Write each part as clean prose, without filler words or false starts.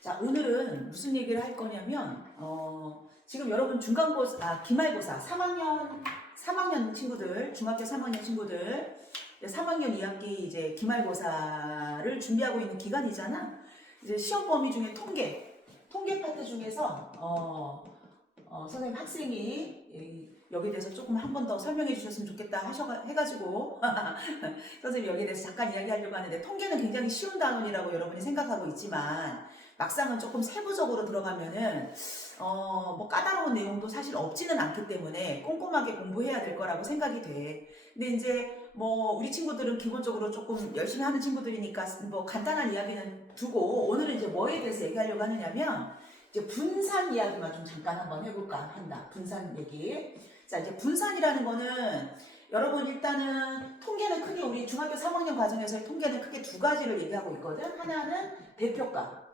자, 오늘은 무슨 얘기를 할 거냐면, 지금 여러분 기말고사 3학년 친구들, 중학교 3학년 친구들, 3학년 2학기 이제 기말고사를 준비하고 있는 기간이잖아. 이제 시험 범위 중에 통계 파트 중에서, 선생님 학생이 여기에 대해서 조금 한 번 더 설명해 주셨으면 좋겠다 해가지고 선생님 여기에 대해서 잠깐 이야기하려고 하는데, 통계는 굉장히 쉬운 단원이라고 여러분이 생각하고 있지만 막상은 조금 세부적으로 들어가면은 뭐 까다로운 내용도 사실 없지는 않기 때문에 꼼꼼하게 공부해야 될 거라고 생각이 돼. 근데 이제 뭐 우리 친구들은 기본적으로 조금 열심히 하는 친구들이니까 뭐 간단한 이야기는 두고, 오늘은 이제 뭐에 대해서 얘기하려고 하느냐면 이제 분산 이야기만 좀 잠깐 한번 해볼까 한다. 분산 얘기. 자, 이제 분산이라는 거는 여러분 일단은 통계는 크게 우리 중학교 3학년 과정에서의 통계는 크게 두 가지를 얘기하고 있거든. 하나는 대표값.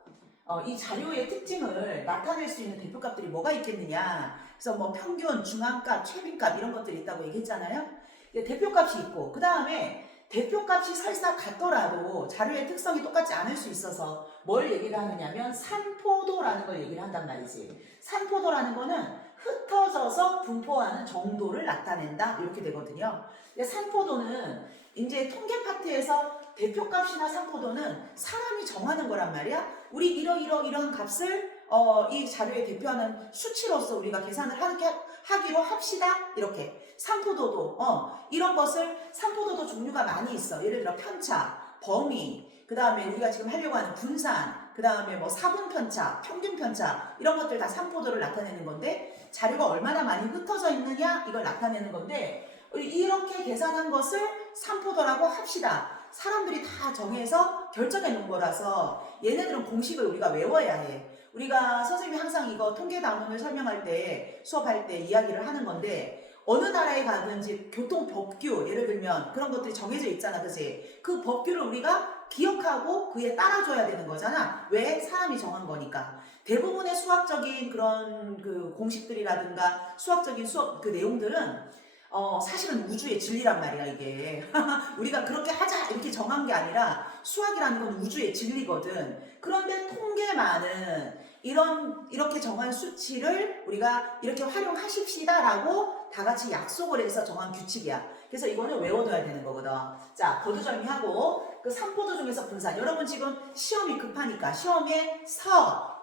이 자료의 특징을 나타낼 수 있는 대표값들이 뭐가 있겠느냐. 그래서 뭐 평균, 중앙값, 최빈값 이런 것들이 있다고 얘기했잖아요. 대표값이 있고, 그 다음에 대표값이 설사 같더라도 자료의 특성이 똑같지 않을 수 있어서 뭘 얘기를 하느냐면 산포도라는 걸 얘기를 한단 말이지. 산포도라는 거는 흩어져서 분포하는 정도를 나타낸다 이렇게 되거든요. 산포도는 이제 통계 파트에서 대표값이나 산포도는 사람이 정하는 거란 말이야. 우리 이런 값을 이 자료에 대표하는 수치로서 우리가 계산을 하기로 합시다. 이렇게 산포도도 이런 것을, 산포도도 종류가 많이 있어. 예를 들어 편차, 범위, 그 다음에 우리가 지금 하려고 하는 분산, 그 다음에 뭐 사분 편차, 평균 편차 이런 것들 다 산포도를 나타내는 건데, 자료가 얼마나 많이 흩어져 있느냐 이걸 나타내는 건데, 이렇게 계산한 것을 산포도라고 합시다. 사람들이 다 정해서 결정해 놓은 거라서 얘네들은 공식을 우리가 외워야 해. 우리가 선생님이 항상 이거 통계 단원을 설명할 때, 수업할 때 이야기를 하는 건데, 어느 나라에 가든지 교통 법규, 예를 들면 그런 것들이 정해져 있잖아, 그치? 그 법규를 우리가 기억하고 그에 따라줘야 되는 거잖아. 왜? 사람이 정한 거니까. 대부분의 수학적인 그런 그 공식들이라든가 수학적인 수업 그 내용들은 사실은 우주의 진리란 말이야, 이게. 우리가 그렇게 하자 이렇게 정한 게 아니라 수학이라는 건 우주의 진리거든. 그런데 통계만은 이렇게 정한 수치를 우리가 이렇게 활용하십시다라고 다 같이 약속을 해서 정한 규칙이야. 그래서 이거는 외워둬야 되는 거거든. 자, 거두절미하고 그 산포도 중에서 분산. 여러분 지금 시험이 급하니까 시험에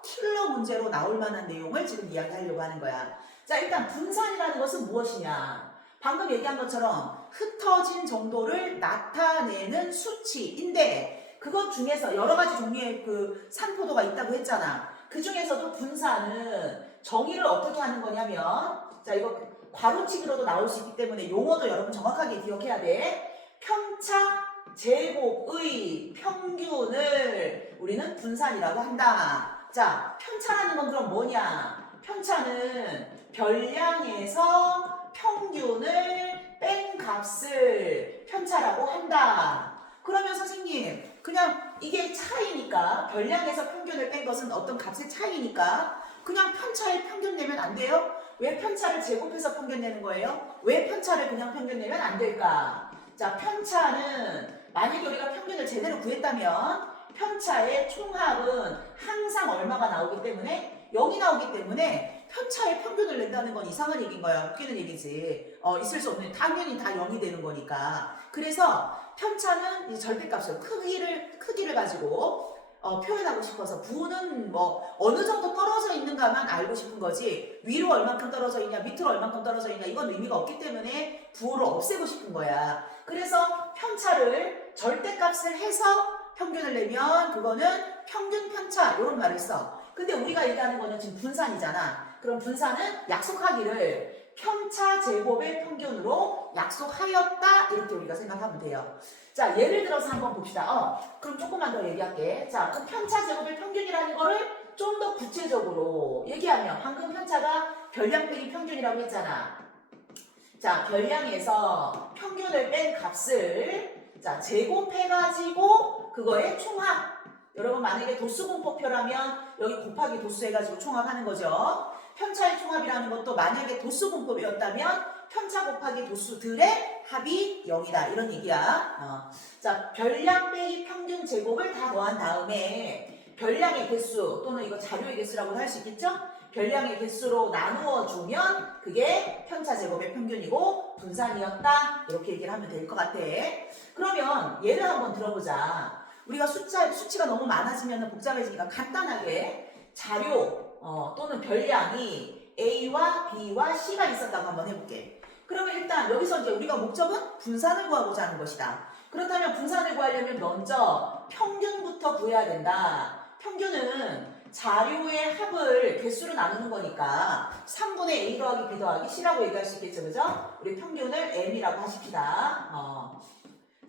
킬러 문제로 나올 만한 내용을 지금 이야기하려고 하는 거야. 자, 일단 분산이라는 것은 무엇이냐? 방금 얘기한 것처럼 흩어진 정도를 나타내는 수치인데, 그것 중에서 여러 가지 종류의 그 산포도가 있다고 했잖아. 그 중에서도 분산은 정의를 어떻게 하는 거냐면, 자, 이거 괄호치기로도 나올 수 있기 때문에 용어도 여러분 정확하게 기억해야 돼. 편차 제곱의 평균을 우리는 분산이라고 한다. 자, 편차라는 건 그럼 뭐냐? 편차는 별량에서 평균을 뺀 값을 편차라고 한다. 그러면 선생님, 그냥 이게 차이니까, 별량에서 평균을 뺀 것은 어떤 값의 차이니까 그냥 편차의 평균 내면 안 돼요? 왜 편차를 제곱해서 평균 내는 거예요? 왜 편차를 그냥 평균 내면 안 될까? 자, 편차는 만약에 우리가 평균을 제대로 구했다면 편차의 총합은 항상 얼마가 나오기 때문에, 0이 나오기 때문에 편차의 평균을 낸다는 건 이상한 얘기인 거야. 웃기는 얘기지. 있을 수 없는, 당연히 다 0이 되는 거니까. 그래서 편차는 이 절대값을 크기를 가지고 표현하고 싶어서, 부는 뭐 어느 정도 떨어져 있는가만 알고 싶은 거지, 위로 얼만큼 떨어져 있냐 밑으로 얼만큼 떨어져 있냐 이건 의미가 없기 때문에 부호를 없애고 싶은 거야. 그래서 편차를 절대값을 해서 평균을 내면 그거는 평균 편차 이런 말을 써. 근데 우리가 얘기하는 거는 지금 분산이잖아. 그럼 분산은 약속하기를 편차 제곱의 평균으로 약속하였다 이렇게 우리가 생각하면 돼요. 자, 예를 들어서 한번 봅시다. 그럼 조금만 더 얘기할게. 자, 그럼 편차 제곱의 평균이라는 거를 좀 더 구체적으로 얘기하면, 방금 편차가 별량 빼기 평균이라고 했잖아. 자, 별량에서 평균을 뺀 값을 자 제곱해가지고 그거의 총합. 여러분 만약에 도수분포표라면 여기 곱하기 도수 해가지고 총합하는 거죠. 편차의 총합이라는 것도 만약에 도수분포였다면 편차 곱하기 도수들의 합이 0이다 이런 얘기야. 자, 별량 빼기 평균 제곱을 다 더한 다음에 별량의 개수 또는 이거 자료의 개수라고도 할 수 있겠죠? 별량의 개수로 나누어 주면 그게 편차 제곱의 평균이고 분산이었다. 이렇게 얘기를 하면 될 것 같아. 그러면 예를 한번 들어보자. 우리가 수치가 너무 많아지면 복잡해지니까 간단하게 자료 또는 별량이 A와 B와 C가 있었다고 한번 해볼게. 그러면 일단 여기서 이제 우리가 목적은 분산을 구하고자 하는 것이다. 그렇다면 분산을 구하려면 먼저 평균부터 구해야 된다. 평균은 자료의 합을 개수로 나누는 거니까 3분의 A 더하기 B 더하기 C라고 얘기할 수 있겠죠, 그죠? 우리 평균을 M이라고 하십시다.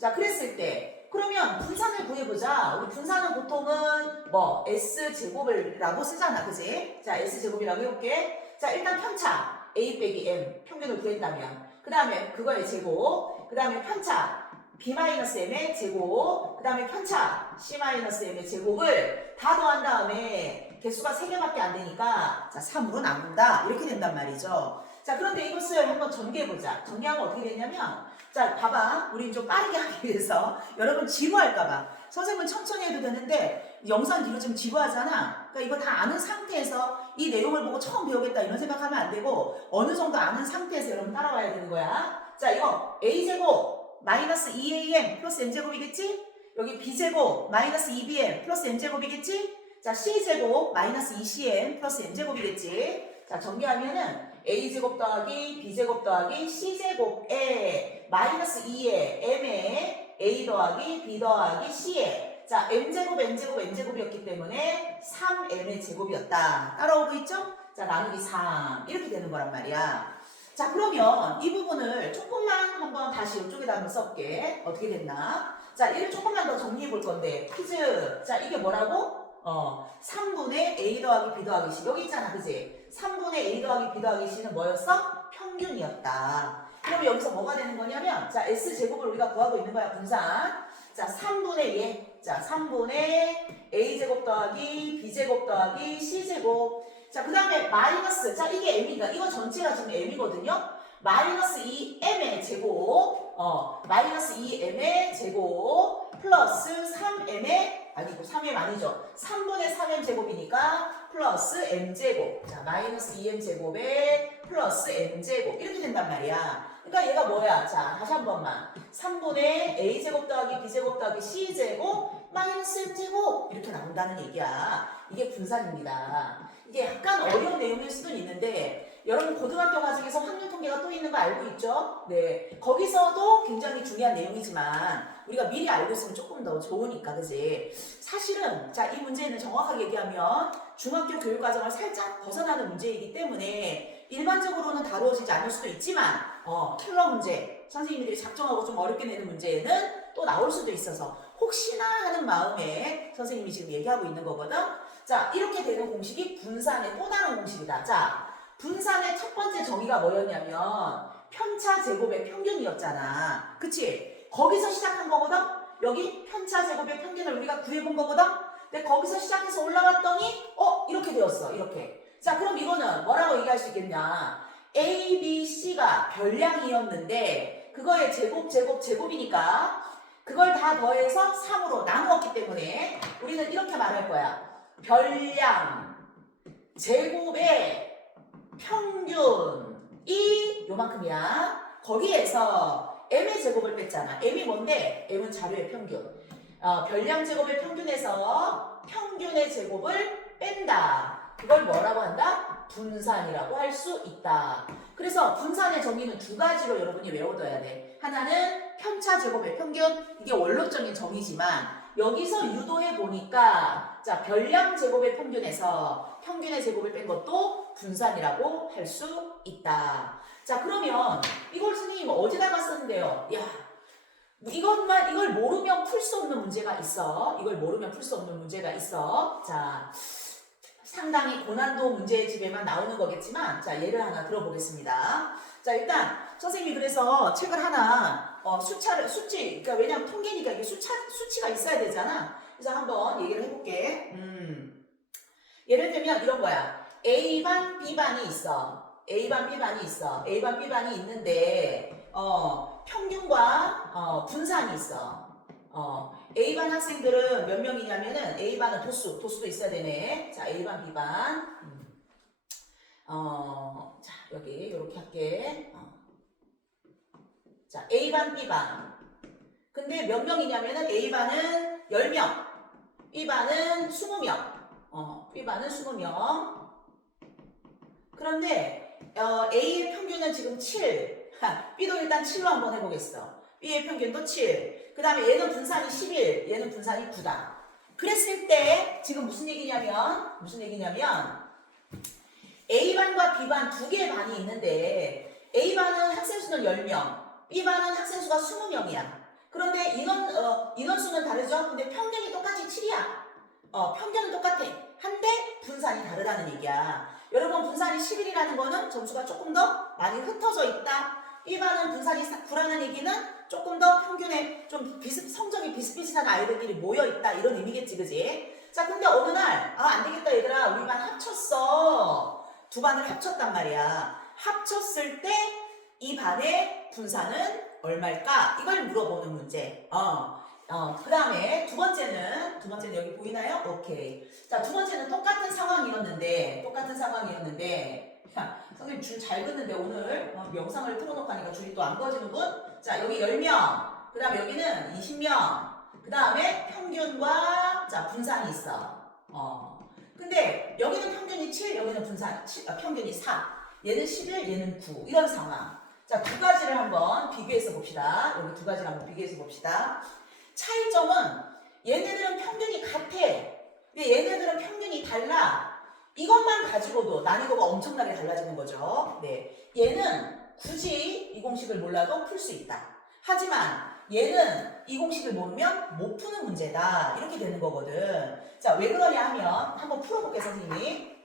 자, 그랬을 때 그러면 분산을 구해보자. 우리 분산은 보통은 뭐 S제곱이라고 쓰잖아, 그지? 자, S제곱이라고 해볼게. 자, 일단 편차 A 빼기 M 평균을 구했다면 그 다음에 그거의 제곱, 그 다음에 편차 B-M의 제곱, 그 다음에 편차 C-M의 제곱을 다 더한 다음에 개수가 3개밖에 안 되니까 자 3으로 나눈다 이렇게 된단 말이죠. 자, 그런데 이것을 한번 전개해보자. 전개하면 어떻게 되냐면 자, 봐봐. 우리 좀 빠르게 하기 위해서 여러분 지루할까봐 선생님은 천천히 해도 되는데 영상 뒤로 좀 지루하잖아. 그러니까 이거 다 아는 상태에서 이 내용을 보고 처음 배우겠다 이런 생각하면 안 되고 어느 정도 아는 상태에서 여러분 따라와야 되는 거야. 자, 이거 A제곱 마이너스 2am 플러스 m제곱이겠지? 여기 b제곱 마이너스 2bm 플러스 m제곱이겠지? 자, c제곱 마이너스 2cm 플러스 m제곱이겠지? 자, 정리하면은 a제곱 더하기 b제곱 더하기 c제곱에 마이너스 2에 m에 a 더하기 b 더하기 c에 자, m제곱 n제곱 n제곱이었기 때문에 3m의 제곱이었다. 따라오고 있죠? 자, 나누기 3 이렇게 되는 거란 말이야. 자, 그러면 이 부분을 조금만 한번 다시 이쪽에다 한번 써볼게. 어떻게 됐나? 자, 얘를 조금만 더 정리해 볼 건데 퀴즈. 자, 이게 뭐라고? 3분의 A 더하기 B 더하기 C. 여기 있잖아, 그지? 3분의 A 더하기 B 더하기 C는 뭐였어? 평균이었다. 그러면 여기서 뭐가 되는 거냐면 자, S제곱을 우리가 구하고 있는 거야, 분산. 자, 3분의 얘. 자, 3분의 A제곱 더하기 B제곱 더하기 C제곱. 자, 그 다음에 마이너스. 자, 이게 m이니까 이거 전체가 지금 m이거든요. 마이너스 2m의 제곱. 마이너스 2m의 제곱 플러스 3m의 아니고 3m 아니죠. 3분의 3m 제곱이니까 플러스 m제곱. 자, 마이너스 2m 제곱에 플러스 m제곱 이렇게 된단 말이야. 그러니까 얘가 뭐야? 자, 다시 한 번만. 3분의 a제곱 더하기 b제곱 더하기 c제곱 마이너스 m제곱 이렇게 나온다는 얘기야. 이게 분산입니다. 이게 약간 어려운 내용일 수도 있는데 여러분 고등학교 과정에서 확률 통계가 또 있는 거 알고 있죠? 네, 거기서도 굉장히 중요한 내용이지만 우리가 미리 알고 있으면 조금 더 좋으니까, 그지? 사실은 자, 이 문제는 정확하게 얘기하면 중학교 교육 과정을 살짝 벗어나는 문제이기 때문에 일반적으로는 다루어지지 않을 수도 있지만 킬러 문제, 선생님들이 작정하고 좀 어렵게 내는 문제는 또 나올 수도 있어서 혹시나 하는 마음에 선생님이 지금 얘기하고 있는 거거든. 자, 이렇게 되는 공식이 분산의 또 다른 공식이다. 자, 분산의 첫 번째 정의가 뭐였냐면 편차 제곱의 평균이었잖아. 그치? 거기서 시작한 거거든? 여기 편차 제곱의 평균을 우리가 구해본 거거든? 근데 거기서 시작해서 올라갔더니 이렇게 되었어. 이렇게. 자, 그럼 이거는 뭐라고 얘기할 수 있겠냐? A, B, C가 별량이었는데 그거의 제곱이니까 그걸 다 더해서 3으로 나누었기 때문에 우리는 이렇게 말할 거야. 별량 제곱의 평균이 요만큼이야. 거기에서 m의 제곱을 뺐잖아. m이 뭔데? m은 자료의 평균. 별량 제곱의 평균에서 평균의 제곱을 뺀다. 그걸 뭐라고 한다? 분산이라고 할 수 있다. 그래서 분산의 정의는 두 가지로 여러분이 외워둬야 돼. 하나는 편차 제곱의 평균. 이게 원론적인 정의지만 여기서 유도해 보니까 자, 별량 제곱의 평균에서 평균의 제곱을 뺀 것도 분산이라고 할 수 있다. 자, 그러면 이걸 선생님 어디다가 썼는데요? 야, 이걸 모르면 풀 수 없는 문제가 있어. 이걸 모르면 풀 수 없는 문제가 있어. 자, 상당히 고난도 문제의 집에만 나오는 거겠지만 자, 예를 하나 들어보겠습니다. 자, 일단 선생님이 그래서 책을 하나 수치, 그러니까 왜냐면 통계니까 이게 수치가 있어야 되잖아. 그래서 한번 얘기를 해볼게. 예를 들면 이런 거야. A반, B반이 있어. A반, B반이 있어. A반, B반이 있는데 평균과 분산이 있어. A반 학생들은 몇 명이냐면은 A반은 도수도 있어야 되네. 자, A반, B반. 자, 여기 이렇게 할게. 자, A반, B반. 근데 몇 명이냐면은 A반은 10명, B반은 20명. B반은 20명. 그런데 A의 평균은 지금 7. B도 일단 7로 한번 해보겠어. B의 평균도 7. 그 다음에 얘는 분산이 11, 얘는 분산이 9다. 그랬을 때 지금 무슨 얘기냐면 A반과 B반 두 개의 반이 있는데 A반은 학생 수는 10명, B반은 학생 수가 20명이야. 그런데 인원수는 다르죠? 근데 평균이 똑같이 7이야. 평균은 똑같아. 한데 분산이 다르다는 얘기야. 여러분 분산이 11이라는 거는 점수가 조금 더 많이 흩어져 있다. B반은 분산이 9라는 얘기는 조금 더 평균에 좀 성적이 비슷비슷한 아이들끼리 모여있다 이런 의미겠지, 그지? 자, 근데 어느 날 안 되겠다 얘들아, 우리 반 합쳤어. 두 반을 합쳤단 말이야. 합쳤을 때 이 반의 분산은 얼마일까? 이걸 물어보는 문제. 그 다음에 두 번째는 여기 보이나요? 오케이. 자, 두 번째는 똑같은 상황이었는데 야, 선생님 줄 잘 긋는데 오늘 영상을 틀어놓고 하니까 줄이 또 안 그어지는군? 자, 여기 10명, 그 다음에 여기는 20명, 그 다음에 평균과 자 분산이 있어. 근데 여기는 평균이 7, 여기는 평균이 4, 얘는 11, 얘는 9 이런 상황. 자, 두 가지를 한번 비교해서 봅시다. 여기 두 가지를 한번 비교해서 봅시다. 차이점은 얘네들은 평균이 같아. 근데 얘네들은 평균이 달라. 이것만 가지고도 난이도가 엄청나게 달라지는 거죠. 네, 얘는 굳이 이 공식을 몰라도 풀 수 있다. 하지만 얘는 이 공식을 모르면 못 푸는 문제다. 이렇게 되는 거거든. 자, 왜 그러냐 하면 한번 풀어볼게요, 선생님이.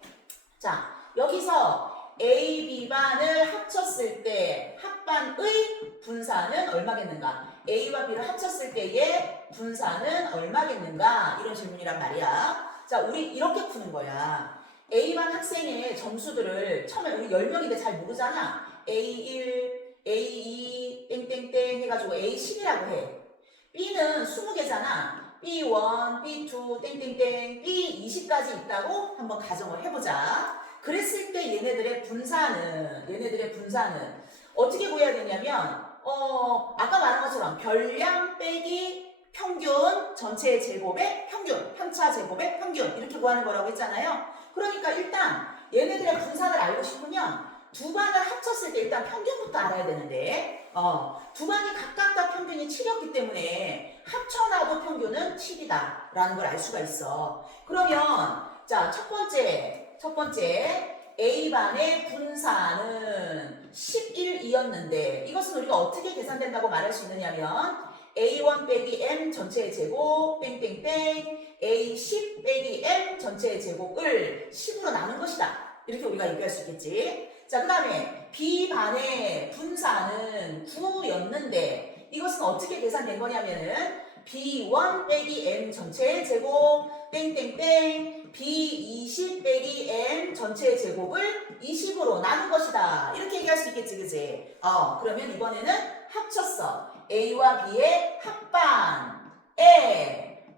자, 여기서 A, B반을 합쳤을 때 합반의 분산은 얼마겠는가? A와 B를 합쳤을 때의 분산은 얼마겠는가? 이런 질문이란 말이야. 자, 우리 이렇게 푸는 거야. A반 학생의 점수들을 처음에 우리 10명인데 잘 모르잖아. A1, A2, 땡땡땡 해가지고 A10이라고 해. B는 20개잖아. B1, B2, 땡땡땡, B20까지 있다고 한번 가정을 해보자. 그랬을 때 얘네들의 분산은 어떻게 구해야 되냐면 아까 말한 것처럼 별량 빼기 평균 전체의 제곱의 평균, 편차 제곱의 평균 이렇게 구하는 거라고 했잖아요. 그러니까 일단 얘네들의 분산을 알고 싶으면 두 반을 합쳤을 때 일단 평균부터 알아야 되는데 두 반이 각각 다 평균이 7이었기 때문에 합쳐놔도 평균은 7이다 라는 걸 알 수가 있어. 그러면 자, 첫 번째 A반의 분산은 11이었는데 이것은 우리가 어떻게 계산된다고 말할 수 있느냐면 A1 빼기 M 전체의 제곱 땡땡땡 A10 빼기 M 전체의 제곱을 10으로 나눈 것이다. 이렇게 우리가 얘기할 수 있겠지. 자, 그 다음에 B반의 분산은 9였는데 이것은 어떻게 계산된 거냐면은 B1 빼기 M 전체의 제곱 땡땡땡 B20 빼기 M 전체의 제곱을 20으로 나눈 것이다. 이렇게 얘기할 수 있겠지, 그지? 그러면 이번에는 합쳤어. A와 B의 합반의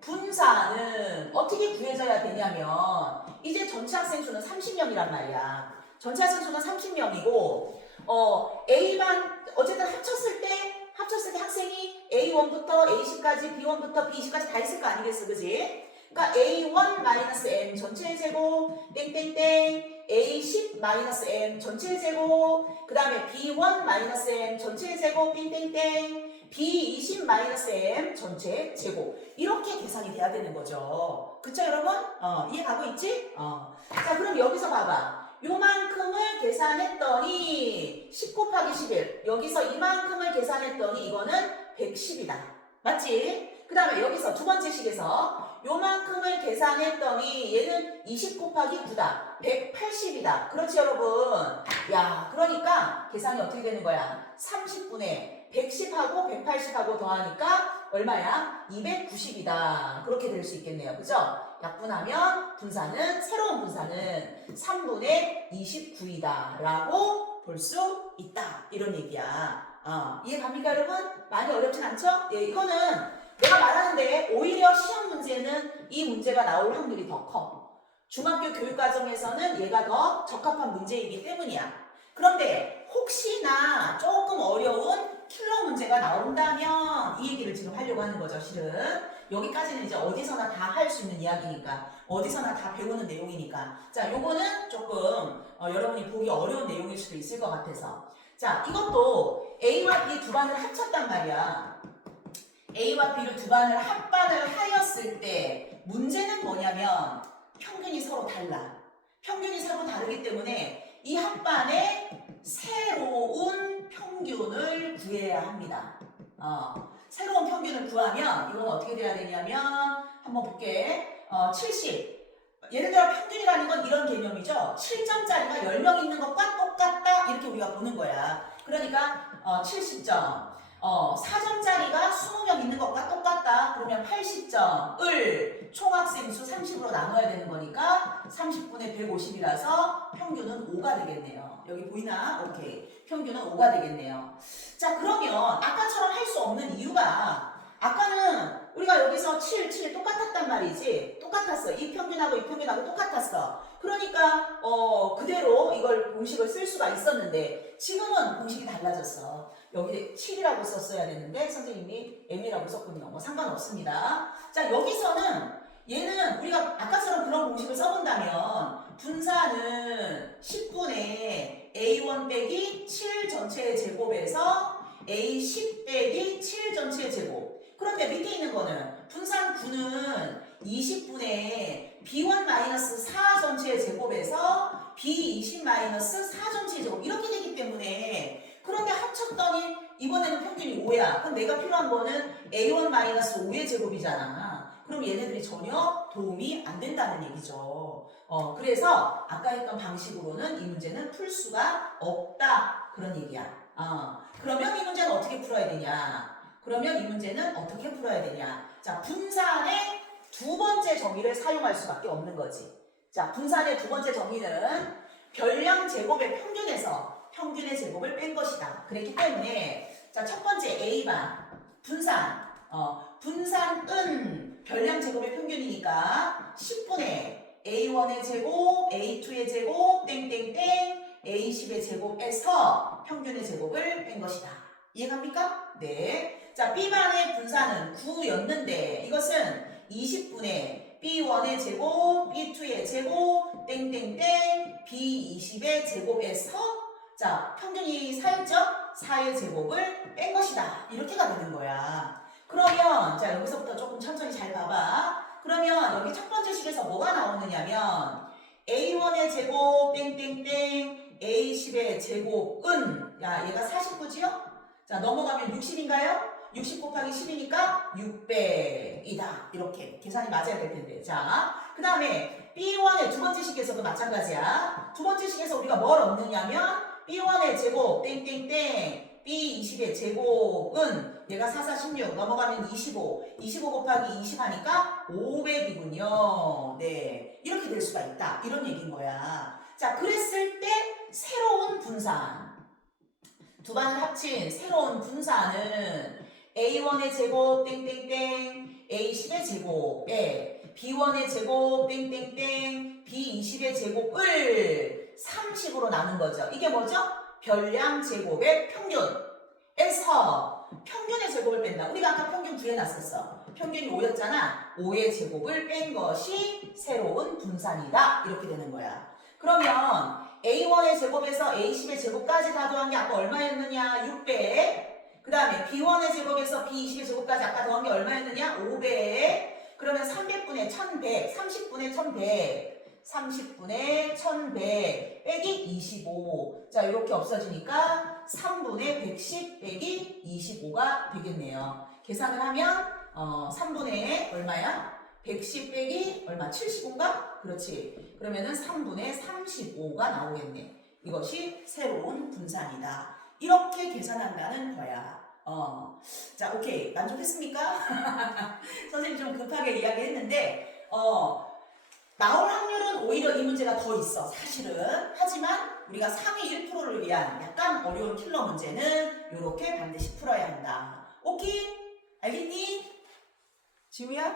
분산은 어떻게 구해져야 되냐면 이제 전체 학생 수는 30명이란 말이야. 전체 학생 수는 30명이고 A반 어쨌든 합쳤을 때 학생이 A1부터 A10까지 B1부터 B20까지 다 있을 거 아니겠어, 그지? 그러니까 A1-M 전체의 제곱 땡땡땡 A10-M 전체의 제곱 그 다음에 B1-M 전체의 제곱 땡땡땡 B20-M 전체의 제곱 이렇게 계산이 돼야 되는 거죠. 그쵸 여러분? 이해 가고 있지? 자, 그럼 여기서 봐봐. 요만큼을 계산했더니 10 곱하기 11 여기서 이만큼을 계산했더니 이거는 110이다. 맞지? 그 다음에 여기서 두 번째 식에서 요만큼을 계산했더니 얘는 20 곱하기 9다. 180이다. 그렇지 여러분? 야, 그러니까 계산이 어떻게 되는 거야? 30분의 110하고 180하고 더하니까 얼마야? 290이다. 그렇게 될 수 있겠네요. 그죠? 약분하면 새로운 분산은 3분의 29이다 라고 볼 수 있다. 이런 얘기야. 이해 갑니까 여러분? 많이 어렵진 않죠? 예, 이거는 내가 말하는데 오히려 시험 문제는 이 문제가 나올 확률이 더 커. 중학교 교육과정에서는 얘가 더 적합한 문제이기 때문이야. 그런데 혹시나 조금 어려운 킬러 문제가 나온다면 이 얘기를 지금 하려고 하는 거죠, 실은. 여기까지는 이제 어디서나 다 할 수 있는 이야기니까, 어디서나 다 배우는 내용이니까. 자, 요거는 조금 여러분이 보기 어려운 내용일 수도 있을 것 같아서. 자, 이것도 A와 B 두 반을 합쳤단 말이야. A와 B를 두 반을 합반을 하였을 때 문제는 뭐냐면 평균이 서로 달라. 평균이 서로 다르기 때문에 이 합반의 새로운 평균을 구해야 합니다. 새로운 평균을 구하면 이건 어떻게 돼야 되냐면 한번 볼게. 70. 예를 들어 평균이라는 건 이런 개념이죠. 7점짜리가 10명 있는 것과 똑같다 이렇게 우리가 보는 거야. 그러니까 70점. 4점짜리가 20명 있는 것과 똑같다. 그러면 80점을 총학생 수 30으로 나눠야 되는 거니까 30분의 150이라서 평균은 5가 되겠네요. 여기 보이나? 오케이. 평균은 5가 되겠네요. 자, 그러면 아까처럼 할 수 없는 이유가 아까는 우리가 여기서 7 똑같았단 말이지. 똑같았어. 이 평균하고 이 평균하고 똑같았어. 그러니까 그대로 이걸 공식을 쓸 수가 있었는데 지금은 공식이 달라졌어. 여기 7이라고 썼어야 됐는데 선생님이 M이라고 썼군요. 뭐 상관없습니다. 자, 여기서는 얘는 우리가 아까처럼 그런 공식을 써본다면 분사는 10분의 A1 빼기 7 전체의 제곱에서 A10 빼기 7 전체의 제곱. 그런데 밑에 있는 거는 분산 9는 20분의 B1-4 전체의 제곱에서 B20-4 전체의 제곱 이렇게 되기 때문에 그런데 합쳤더니 이번에는 평균이 5야. 그럼 내가 필요한 거는 A1-5의 제곱이잖아. 그럼 얘네들이 전혀 도움이 안 된다는 얘기죠. 그래서 아까 했던 방식으로는 이 문제는 풀 수가 없다. 그런 얘기야. 그러면 이 문제는 어떻게 풀어야 되냐? 그러면 이 문제는 어떻게 풀어야 되냐? 자, 분산의 두 번째 정의를 사용할 수밖에 없는 거지. 자, 분산의 두 번째 정의는 별량 제곱의 평균에서 평균의 제곱을 뺀 것이다. 그랬기 때문에 자, 첫 번째 A반 분산. 분산은 별량 제곱의 평균이니까 10분의 A1의 제곱, A2의 제곱, 땡땡땡, A10의 제곱에서 평균의 제곱을 뺀 것이다. 이해갑니까? 네. 자, B반의 분산은 9였는데 이것은 20분의 B1의 제곱, B2의 제곱, 땡땡땡, B20의 제곱에서 자, 평균이 4였죠? 4의 제곱을 뺀 것이다. 이렇게가 되는 거야. 그러면 자, 여기서부터 조금 천천히 잘 봐봐. 그러면 여기 첫 번째 식에서 뭐가 나오느냐면 A1의 제곱, 땡땡땡, A10의 제곱은 야, 얘가 49지요? 자, 넘어가면 60인가요? 60 곱하기 10이니까 600이다. 이렇게 계산이 맞아야 될 텐데. 자, 그 다음에 B1의 두 번째 식에서도 마찬가지야. 두 번째 식에서 우리가 뭘 얻느냐면 B1의 제곱 땡땡땡 B20의 제곱은 얘가 4, 4, 16 넘어가면 25 곱하기 20 하니까 500이군요. 네, 이렇게 될 수가 있다. 이런 얘기인 거야. 자, 그랬을 때 새로운 분산 두 반을 합친 새로운 분산은 A1의 제곱 땡땡땡 A10의 제곱에 B1의 제곱 땡땡땡 B20의 제곱을 30으로 나눈 거죠. 이게 뭐죠? 별량 제곱의 평균에서 평균의 제곱을 뺀다. 우리가 아까 평균 구해놨었어. 평균이 5였잖아. 5의 제곱을 뺀 것이 새로운 분산이다. 이렇게 되는 거야. 그러면 A1의 제곱에서 A10의 제곱까지 다 더한 게 아까 얼마였느냐? 600. 그 다음에 B1의 제곱에서 B20의 제곱까지 아까 더한 게 얼마였느냐? 500. 그러면 300분의 1100, 30분의 1100, 30분의 1100 빼기 25. 자, 이렇게 없어지니까 3분의 110 빼기 25가 되겠네요. 계산을 하면 3분의 얼마야? 110 빼기 얼마? 75인가? 그렇지. 그러면은 3분의 35가 나오겠네. 이것이 새로운 분산이다. 이렇게 계산한다는 거야. 자, 오케이. 만족했습니까? 선생님 좀 급하게 이야기했는데, 나올 확률은 오히려 이 문제가 더 있어, 사실은. 하지만 우리가 상위 1%를 위한 약간 어려운 킬러 문제는 이렇게 반드시 풀어야 한다. 오케이? 알겠니? 지우야?